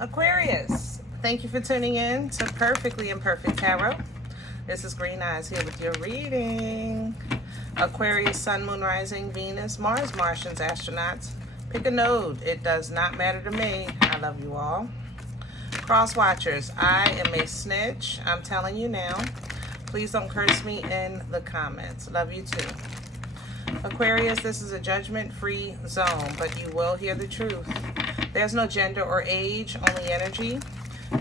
Aquarius, thank you for tuning in to Perfectly Imperfect Tarot. This is Green Eyes here with your reading. Aquarius, Sun, Moon, Rising, Venus, Mars, Martians, astronauts. Pick a node. It does not matter to me. I love you all. Cross watchers, I am a snitch. I'm telling you now. Please don't curse me in the comments. Love you too. Aquarius, this is a judgment-free zone, but you will hear the truth. There's no gender or age, only energy.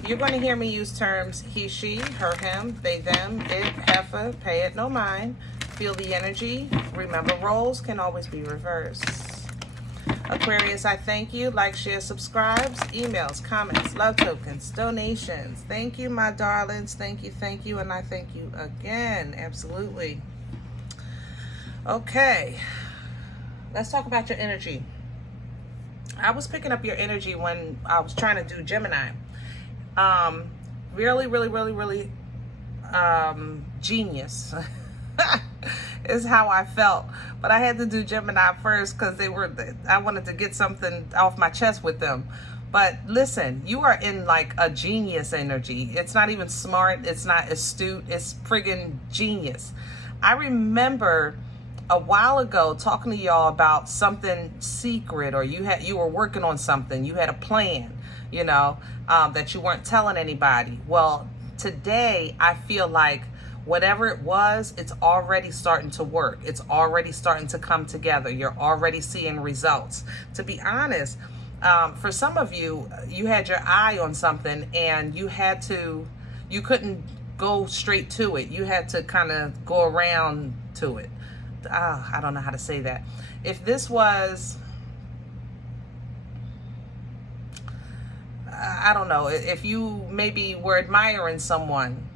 You're going to hear me use terms he, she, her, him, they, them, it, heifer, pay it, no mind. Feel the energy. Remember, roles can always be reversed. Aquarius, I thank you. Like, share, subscribes, emails, comments, love tokens, donations. Thank you, my darlings. Thank you, and I thank you again. Absolutely. Okay, let's talk about your energy. I was picking up your energy when I was trying to do Gemini. Really genius is how I felt. But I had to do Gemini first because I wanted to get something off my chest with them. But listen, you are in like a genius energy. It's not even smart. It's not astute. It's friggin' genius. I remember a while ago talking to y'all about something secret, or you were working on something, you had a plan, you know, that you weren't telling anybody. Well, today I feel like whatever it was, it's already starting to work. It's already starting to come together. You're already seeing results. To be honest, for some of you, you had your eye on something and you couldn't go straight to it. You had to kind of go around to it. I don't know how to say that. If this was, I don't know, if you maybe were admiring someone,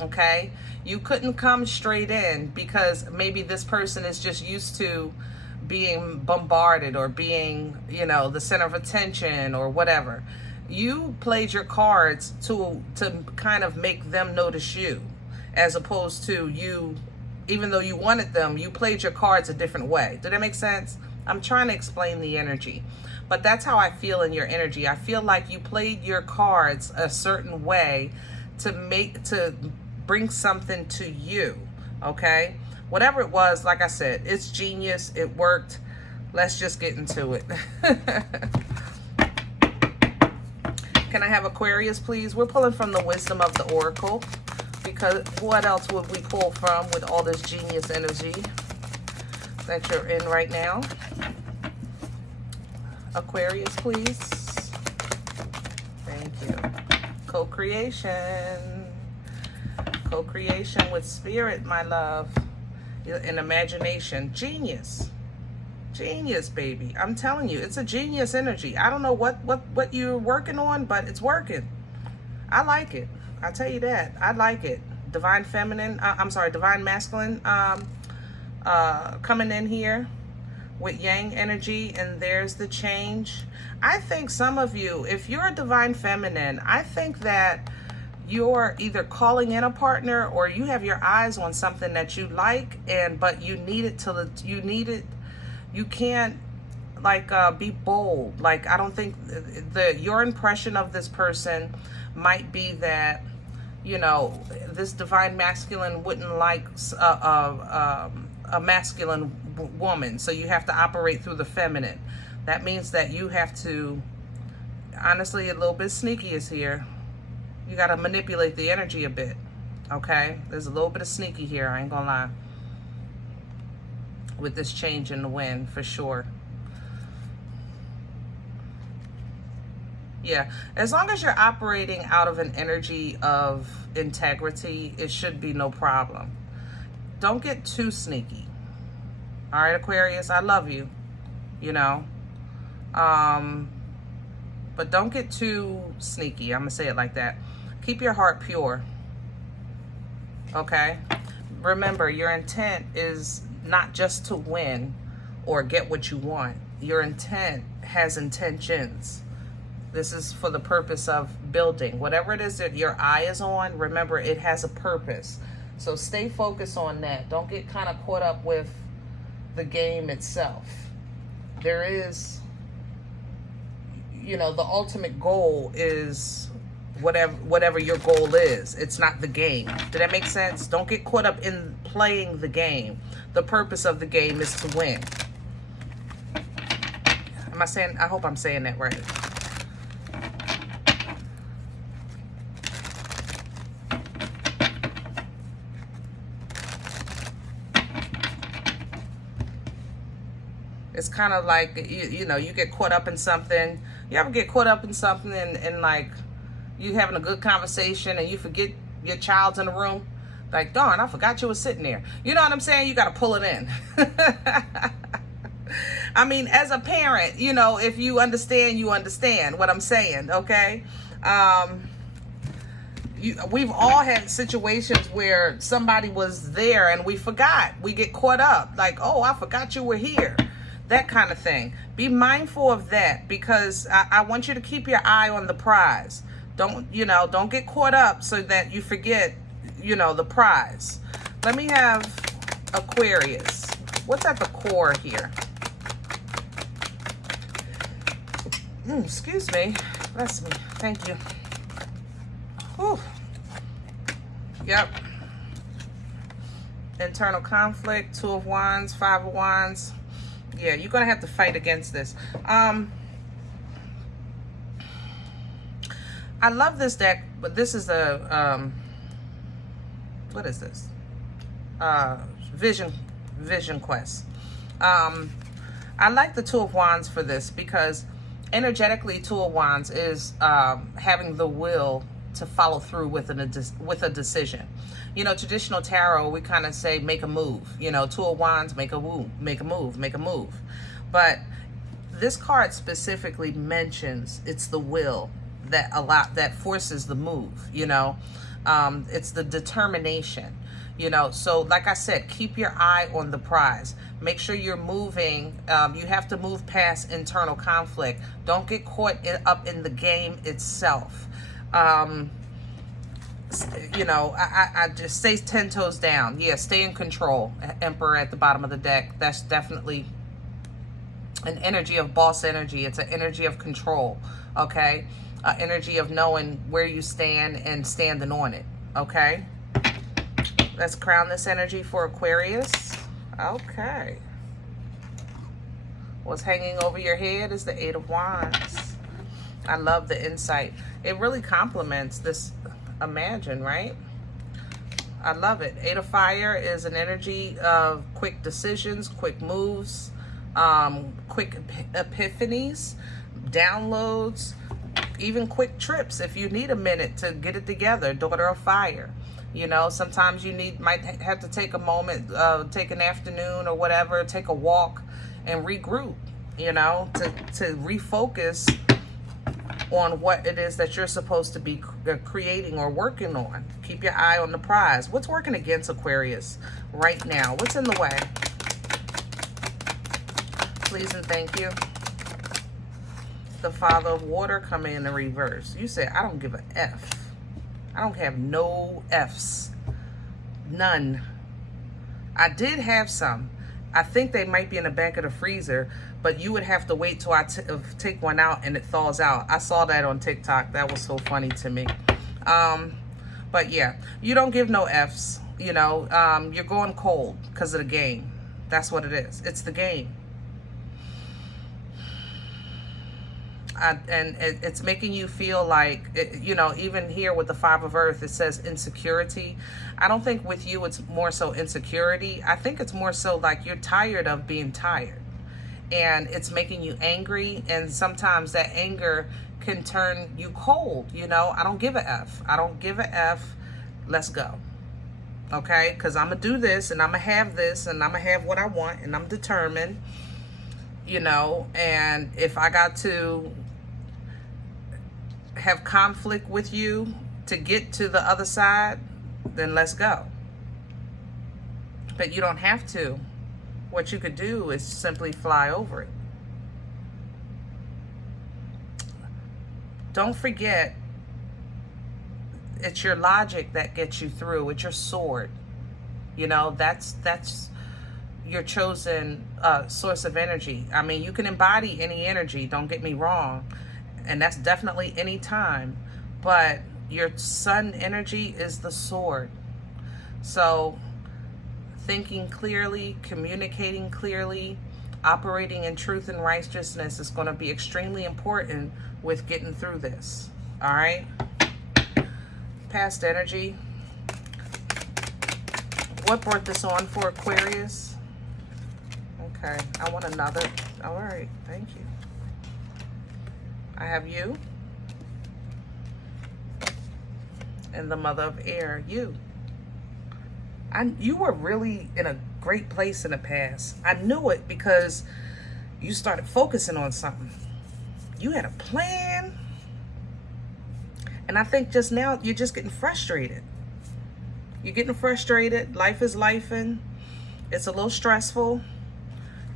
okay, you couldn't come straight in because maybe this person is just used to being bombarded or being, you know, the center of attention or whatever. You played your cards to kind of make them notice you, as opposed to you. Even though you wanted them, you played your cards a different way. Did that make sense? I'm trying to explain the energy, but that's how I feel in your energy. I feel like you played your cards a certain way to bring something to you, okay? Whatever it was, like I said, it's genius. It worked. Let's just get into it. Can I have Aquarius, please? We're pulling from the wisdom of the Oracle. Because what else would we pull from with all this genius energy that you're in right now? Aquarius, please. Thank you. Co-creation. Co-creation with spirit, my love. And imagination. Genius. Genius, baby. I'm telling you, it's a genius energy. I don't know what you're working on, but it's working. I like it. I'll tell you that. I like it. Divine feminine, divine masculine coming in here with yang energy, and there's the change. I think some of you, if you're a divine feminine, I think that you're either calling in a partner or you have your eyes on something that you like, but you can't like be bold. Like, I don't think your impression of this person might be that, you know, this divine masculine wouldn't like a masculine woman, so you have to operate through the feminine. That means that you have to, honestly, a little bit sneaky is here. You got to manipulate the energy a bit, okay? There's a little bit of sneaky here, I ain't gonna lie, with this change in the wind, for sure. Yeah, as long as you're operating out of an energy of integrity, it should be no problem. Don't get too sneaky. All right, Aquarius, I love you, you know. But don't get too sneaky. I'm going to say it like that. Keep your heart pure. Okay? Remember, your intent is not just to win or get what you want. Your intent has intentions. This is for the purpose of building. Whatever it is that your eye is on, remember, it has a purpose. So stay focused on that. Don't get kind of caught up with the game itself. There is, you know, the ultimate goal is whatever your goal is. It's not the game. Did that make sense? Don't get caught up in playing the game. The purpose of the game is to win. Am I saying, I hope I'm saying that right. It's kind of like, you know, you get caught up in something. You ever get caught up in something and like you having a good conversation and you forget your child's in the room? Like, darn, I forgot you were sitting there. You know what I'm saying? You got to pull it in. I mean, as a parent, you know, if you understand, you understand what I'm saying, okay? We've all had situations where somebody was there and we forgot. We get caught up. Like, oh, I forgot you were here. That kind of thing. Be mindful of that, because I want you to keep your eye on the prize. Don't get caught up so that you forget, you know, the prize. Let me have Aquarius. What's at the core here? Excuse me. Bless me. Thank you. Whew. Yep. Internal conflict, 2 of Wands, 5 of Wands. Yeah, you're going to have to fight against this. I love this deck, but this is a, what is this? Vision Quest. I like the 2 of Wands for this because energetically 2 of Wands is having the will to follow through with a decision. You know, traditional tarot, we kind of say make a move. You know, 2 of Wands, make a move, make a move, make a move. But this card specifically mentions it's the will that forces the move. You know, it's the determination. You know, so like I said, keep your eye on the prize. Make sure you're moving. You have to move past internal conflict. Don't get caught up in the game itself. You know, I just stay 10 toes down. Yeah, stay in control. Emperor at the bottom of the deck. That's definitely an energy of boss energy. It's an energy of control, okay? Energy of knowing where you stand and standing on it, okay? Let's crown this energy for Aquarius. Okay. What's hanging over your head is the 8 of Wands. I love the insight. It really complements this imagine, right? I love it. 8 of Fire is an energy of quick decisions, quick moves, quick epiphanies, downloads, even quick trips if you need a minute to get it together. Daughter of Fire. You know, sometimes you might have to take a moment, take an afternoon or whatever, take a walk and regroup, you know, to refocus on what it is that you're supposed to be creating or working on. Keep your eye on the prize. What's working against Aquarius right now? What's in the way? Please and thank you. The Father of Water coming in the reverse. You said, I don't give a F. I don't have no F's. None. I did have some. I think they might be in the back of the freezer, but you would have to wait till I take one out and it thaws out. I saw that on TikTok. That was so funny to me. But yeah, you don't give no F's. You know, you're going cold because of the game. That's what it is. It's the game. And it's making you feel like, you know, even here with the 5 of Earth, it says insecurity. I don't think with you it's more so insecurity. I think it's more so like you're tired of being tired. And it's making you angry. And sometimes that anger can turn you cold. You know, I don't give a F. I don't give a F. Let's go. Okay? Because I'm going to do this and I'm going to have this and I'm going to have what I want and I'm determined. You know, and if I got to have conflict with you to get to the other side, then let's go. But you don't have to. What you could do is simply fly over it. Don't forget, it's your logic that gets you through. It's your sword. You know, that's your chosen source of energy. I mean, you can embody any energy, don't get me wrong. and that's definitely any time. But your sun energy is the sword. So thinking clearly, communicating clearly, operating in truth and righteousness is going to be extremely important with getting through this. All right? Past energy. What brought this on for Aquarius? Okay, I want another. All right, thank you. I have you. And the mother of air, you. You were really in a great place in the past. I knew it because you started focusing on something. You had a plan. And I think just now you're just getting frustrated. You're getting frustrated. Life is lifing. It's a little stressful,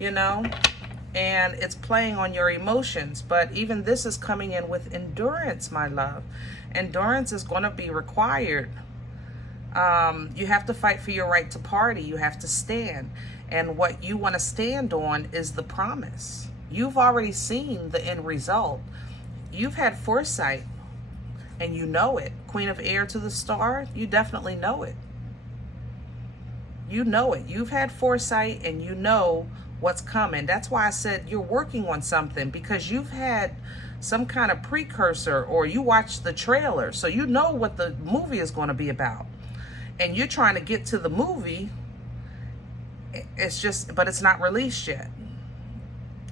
you know, and it's playing on your emotions. But even this is coming in with endurance, my love. Endurance is going to be required. You have to fight for your right to party. You have to stand. And what you want to stand on is the promise. You've already seen the end result. You've had foresight. And you know it. Queen of Air to the star, you definitely know it. You know it. You've had foresight and you know what's coming. That's why I said you're working on something, because you've had some kind of precursor, or you watched the trailer, so you know what the movie is going to be about. And you're trying to get to the movie. It's just, but it's not released yet.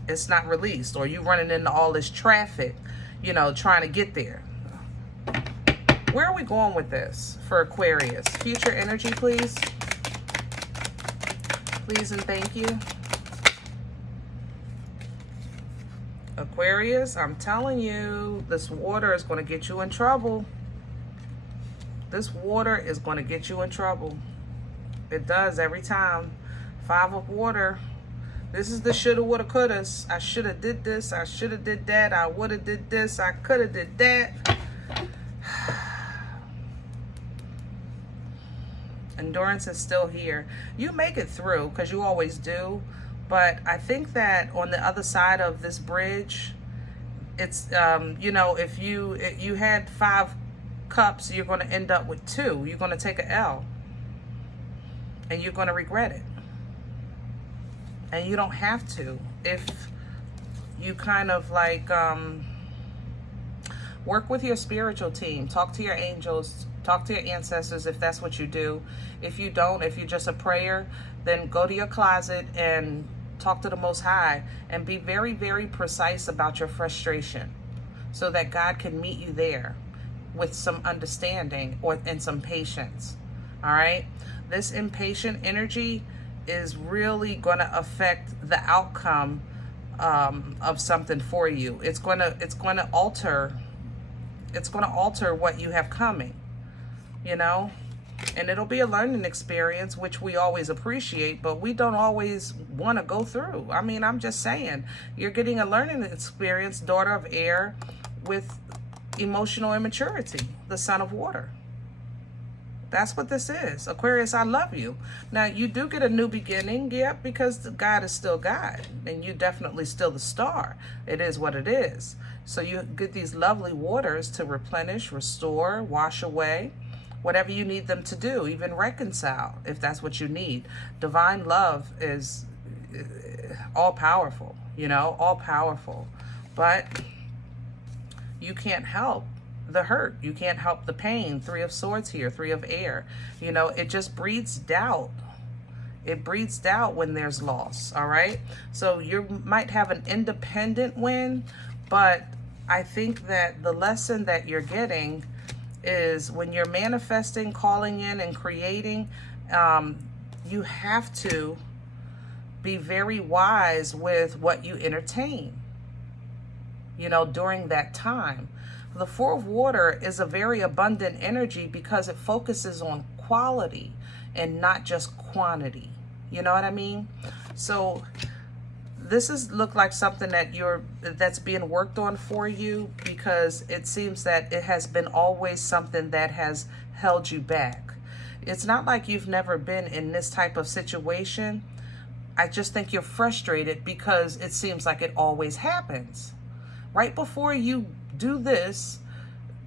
It's not released, or you running into all this traffic, you know, trying to get there. Where are we going with this for Aquarius? Future energy, please. Please and thank you. Aquarius, I'm telling you, this water is going to get you in trouble. This water is going to get you in trouble. It does every time. 5 of water. This is the shoulda, woulda, couldas. I shoulda did this. I shoulda did that. I woulda did this. I coulda did that. Endurance is still here. You make it through, because you always do. But I think that on the other side of this bridge, it's, you know, if you had 5 cups, you're going to end up with 2. You're going to take an L. And you're going to regret it. And you don't have to. If you kind of like work with your spiritual team, talk to your angels, talk to your ancestors if that's what you do. If you don't, if you're just a prayer, then go to your closet and talk to the Most High and be very, very precise about your frustration so that God can meet you there with some understanding and some patience. All right? This impatient energy is really going to affect the outcome of something for you. It's going to alter what you have coming. You know, and it'll be a learning experience, which we always appreciate, but we don't always want to go through. I mean, I'm just saying, you're getting a learning experience, daughter of air, with emotional immaturity, the son of water. That's what this is. Aquarius, I love you. Now, you do get a new beginning, yeah, because God is still God, and you definitely still the star. It is what it is. So you get these lovely waters to replenish, restore, wash away, whatever you need them to do, even reconcile, if that's what you need. Divine love is all-powerful, you know, all-powerful. But you can't help the hurt. You can't help the pain. 3 of Swords here, 3 of air. You know, it just breeds doubt. It breeds doubt when there's loss, all right? So you might have an independent win, but I think that the lesson that you're getting is when you're manifesting, calling in, and creating, you have to be very wise with what you entertain, you know, during that time. The 4 of water is a very abundant energy because it focuses on quality and not just quantity. You know what I mean? So this look like something that's being worked on for you, because it seems that it has been always something that has held you back. It's not like you've never been in this type of situation. I just think you're frustrated because it seems like it always happens. Right before you do this,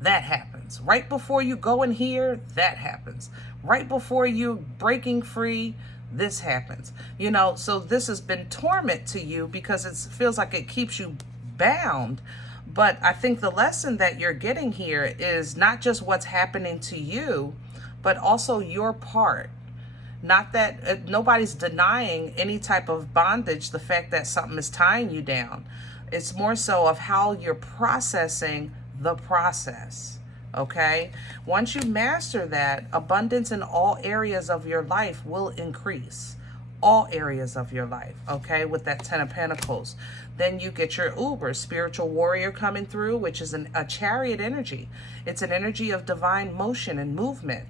that happens. Right before you go in here, that happens. Right before you breaking free, this happens. You know, so this has been torment to you because it feels like it keeps you bound. But I think the lesson that you're getting here is not just what's happening to you, but also your part. Not that nobody's denying any type of bondage, the fact that something is tying you down. It's more so of how you're processing the process, okay? Once you master that, abundance in all areas of your life will increase. All areas of your life, okay, with that 10 of Pentacles. Then you get your Uber, spiritual warrior coming through, which is a chariot energy. It's an energy of divine motion and movement.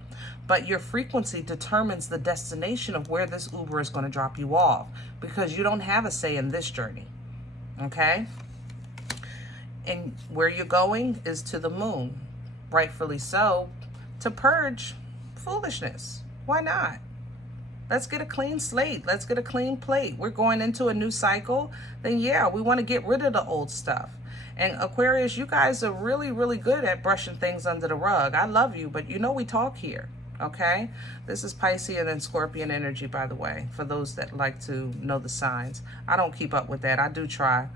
But your frequency determines the destination of where this Uber is going to drop you off, because you don't have a say in this journey, okay? And where you're going is to the moon, rightfully so, to purge foolishness. Why not? Let's get a clean slate. Let's get a clean plate. We're going into a new cycle. Then yeah, we want to get rid of the old stuff. And Aquarius, you guys are really, really good at brushing things under the rug. I love you, but you know we talk here, okay? This is Piscean and Scorpion energy, by the way, for those that like to know the signs. I don't keep up with that. I do try,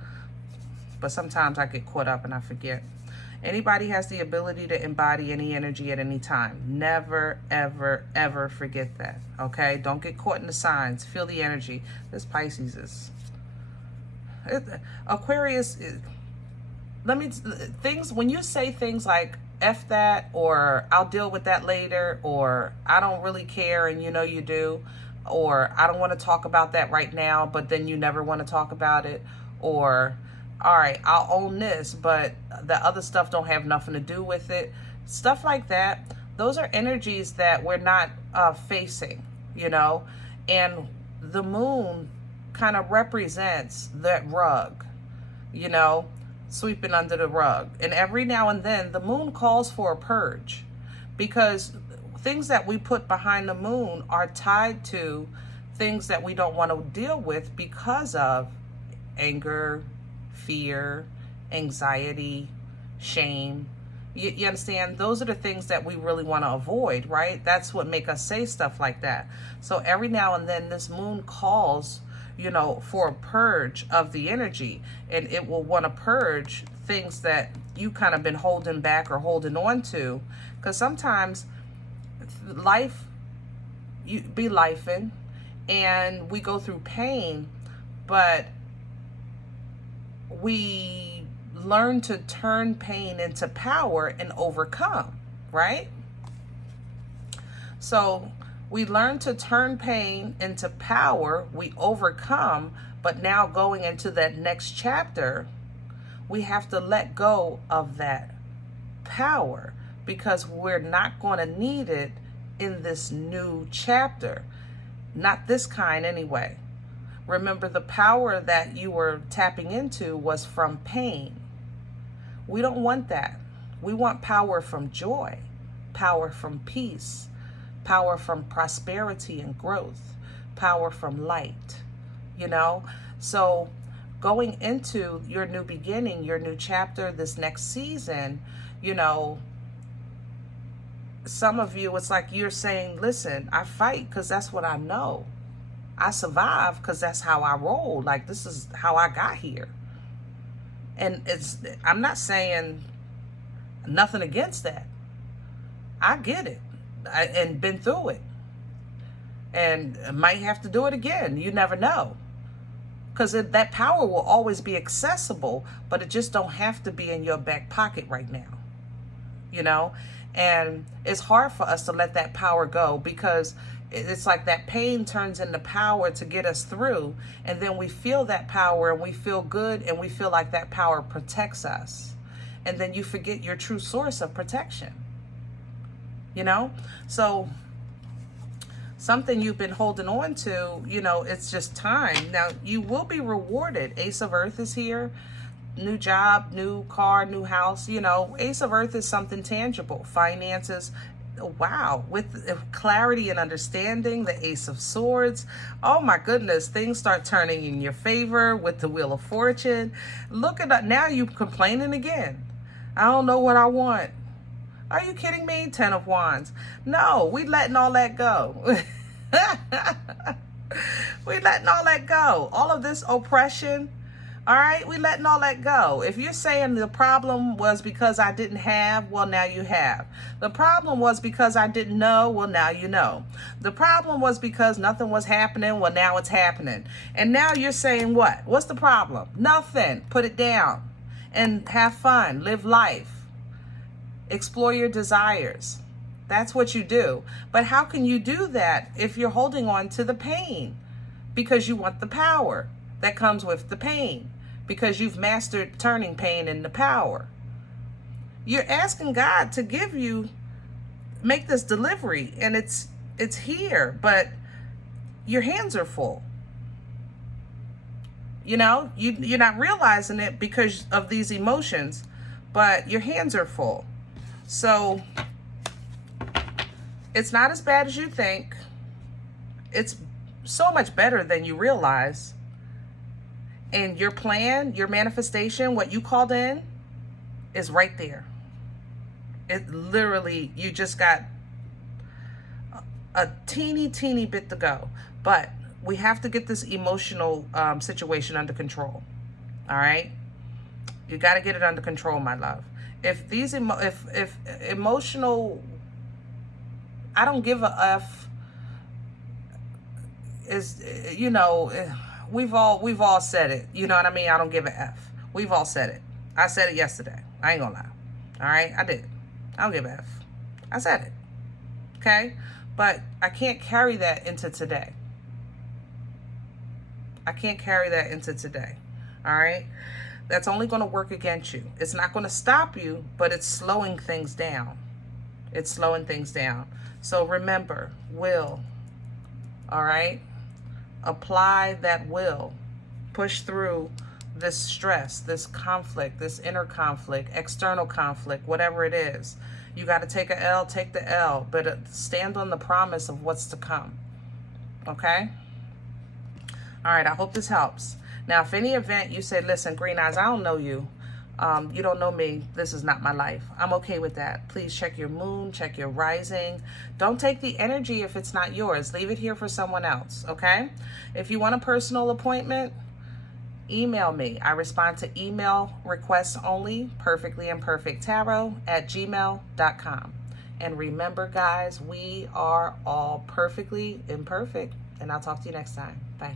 but sometimes I get caught up and I forget. Anybody has the ability to embody any energy at any time. Never, ever, ever forget that, okay? Don't get caught in the signs. Feel the energy. This Pisces is... Aquarius is... when you say things like F that, or I'll deal with that later, or I don't really care and you know you do, or I don't want to talk about that right now, but then you never want to talk about it, or all right, I'll own this, but the other stuff don't have nothing to do with it. Stuff like that. Those are energies that we're not facing, you know, and the moon kind of represents that rug, you know, sweeping under the rug. And every now and then the moon calls for a purge, because things that we put behind the moon are tied to things that we don't want to deal with because of anger, fear, anxiety, shame. You understand? Those are the things that we really want to avoid, right? That's what make us say stuff like that. So every now and then this moon calls, you know, for a purge of the energy, and it will want to purge things that you kind of been holding back or holding on to, because sometimes life, you be lifing, and we go through pain, but we learn to turn pain into power and overcome, right? So we learn to turn pain into power, we overcome, but now going into that next chapter, we have to let go of that power, because we're not going to need it in this new chapter. Not this kind anyway. Remember, the power that you were tapping into was from pain. We don't want that. We want power from joy, power from peace, power from prosperity and growth, power from light, you know? So going into your new beginning, your new chapter, this next season, you know, some of you, it's like you're saying, listen, I fight because that's what I know. I survive because that's how I roll. Like, this is how I got here. And I'm not saying nothing against that. I get it. And been through it. And might have to do it again. You never know. Because that power will always be accessible, but it just don't have to be in your back pocket right now. You know? And it's hard for us to let that power go, because it's like that pain turns into power to get us through. And then we feel that power and we feel good, and we feel like that power protects us. And then you forget your true source of protection. You know? So something you've been holding on to, you know, it's just time. Now, you will be rewarded. Ace of Earth is here. New job, new car, new house. You know, Ace of Earth is something tangible. Finances. Wow. With clarity and understanding, the Ace of Swords. Oh my goodness. Things start turning in your favor with the Wheel of Fortune. Look at that. Now you're complaining again. I don't know what I want. Are you kidding me? 10 of Wands. No, we letting all that go. We letting all that go. All of this oppression, all right? We letting all that go. If you're saying the problem was because I didn't have, well, now you have. The problem was because I didn't know, well, now you know. The problem was because nothing was happening, well, now it's happening. And now you're saying what? What's the problem? Nothing. Put it down and have fun. Live life. Explore your desires. That's what you do. But how can you do that if you're holding on to the pain? Because you want the power that comes with the pain. Because you've mastered turning pain into power. You're asking God to give you, make this delivery, and it's here, but your hands are full. You know, you're not realizing it because of these emotions, but your hands are full. So it's not as bad as you think. It's so much better than you realize. And your plan, your manifestation, what you called in, is right there. It literally, you just got a teeny bit to go. But we have to get this emotional situation under control. All right? You got to get it under control, my love. If these if emotional, I don't give a F, is, you know, we've all said it. You know what I mean? I don't give a F. We've all said it. I said it yesterday. I ain't gonna lie. All right? I did. I don't give a F. I said it. Okay? But I can't carry that into today. I can't carry that into today. All right? That's only going to work against you. It's not going to stop you, but it's slowing things down. It's slowing things down. So remember, will. All right? Apply that will. Push through this stress, this conflict, this inner conflict, external conflict, whatever it is. You got to take a L, take the L, but stand on the promise of what's to come. Okay? All right, I hope this helps. Now, if any event you say, listen, Green Eyes, I don't know you. You don't know me. This is not my life. I'm okay with that. Please check your moon, check your rising. Don't take the energy if it's not yours. Leave it here for someone else, okay? If you want a personal appointment, email me. I respond to email requests only, perfectlyimperfecttarot@gmail.com. And remember, guys, we are all perfectly imperfect. And I'll talk to you next time. Bye.